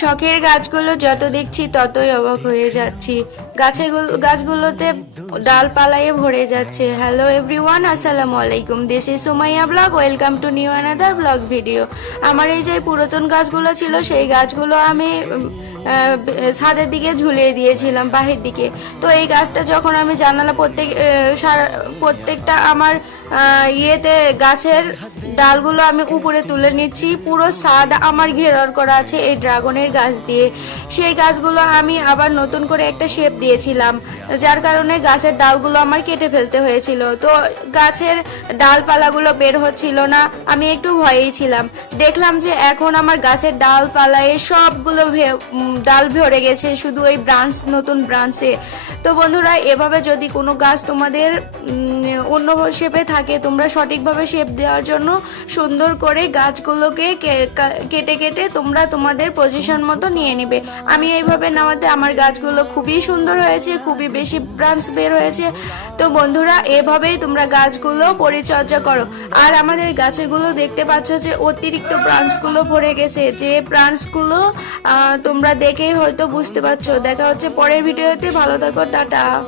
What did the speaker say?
শখের গাছগুলো যত দেখছি ততই অবাক হয়ে যাচ্ছি। গাছগুলোতে ডালপালায় ভরে যাচ্ছে। হ্যালো এভরিওয়ান, আসসালামু আলাইকুম। This is Sumaiya blog. Welcome to new another blog video. আমার এই যে পুরাতন গাছগুলো ছিল, সেই গাছগুলো আমি ছাদের দিকে ঝুলিয়ে দিয়েছিলাম বাহির দিকে। তো এই গাছটা যখন আমি জানালা প্রত্যেকটা আমার ইয়েতে গাছের ডালগুলো আমি উপরে তুলে নিচ্ছি। পুরো ছাদ আমার ঘেরার করা আছে এই ড্রাগনের গাছ দিয়ে। সেই গাছগুলো আমি আবার নতুন করে একটা শেপ দিয়েছিলাম, যার কারণে গাছের ডালগুলো আমার কেটে ফেলতে হয়েছিল। তো গাছের ডালপালাগুলো বের হচ্ছিল না, আমি একটু ভয়েই ছিলাম। দেখলাম যে এখন আমার গাছের ডালপালায় সবগুলো ডাল ভরে গেছে, শুধু ওই নতুন ব্রাঞ্চে। তো বন্ধুরা, এভাবে যদি কোনো গাছ তোমাদের অন্য শেপে থাকে, তোমরা সঠিকভাবে শেপ দেওয়ার জন্য সুন্দর করে গাছগুলোকে কেটে কেটে তোমরা তোমাদের পজিশন মতো নিয়ে নেবে। আমি এইভাবে নেওয়াতে আমার গাছগুলো খুবই সুন্দর হয়েছে, খুবই বেশি ব্রাঞ্চ বের হয়েছে। তো বন্ধুরা, এভাবেই তোমরা গাছগুলো পরিচর্যা করো। আর আমাদের গাছগুলো দেখতে পাচ্ছ যে অতিরিক্ত ব্রাঞ্চগুলো ভরে গেছে। যে ব্রাঞ্চগুলো তোমরা দেখেই হয়তো বুঝতে পারছো। দেখা হচ্ছে পরের ভিডিওতে। ভালো থাকো, টাটা।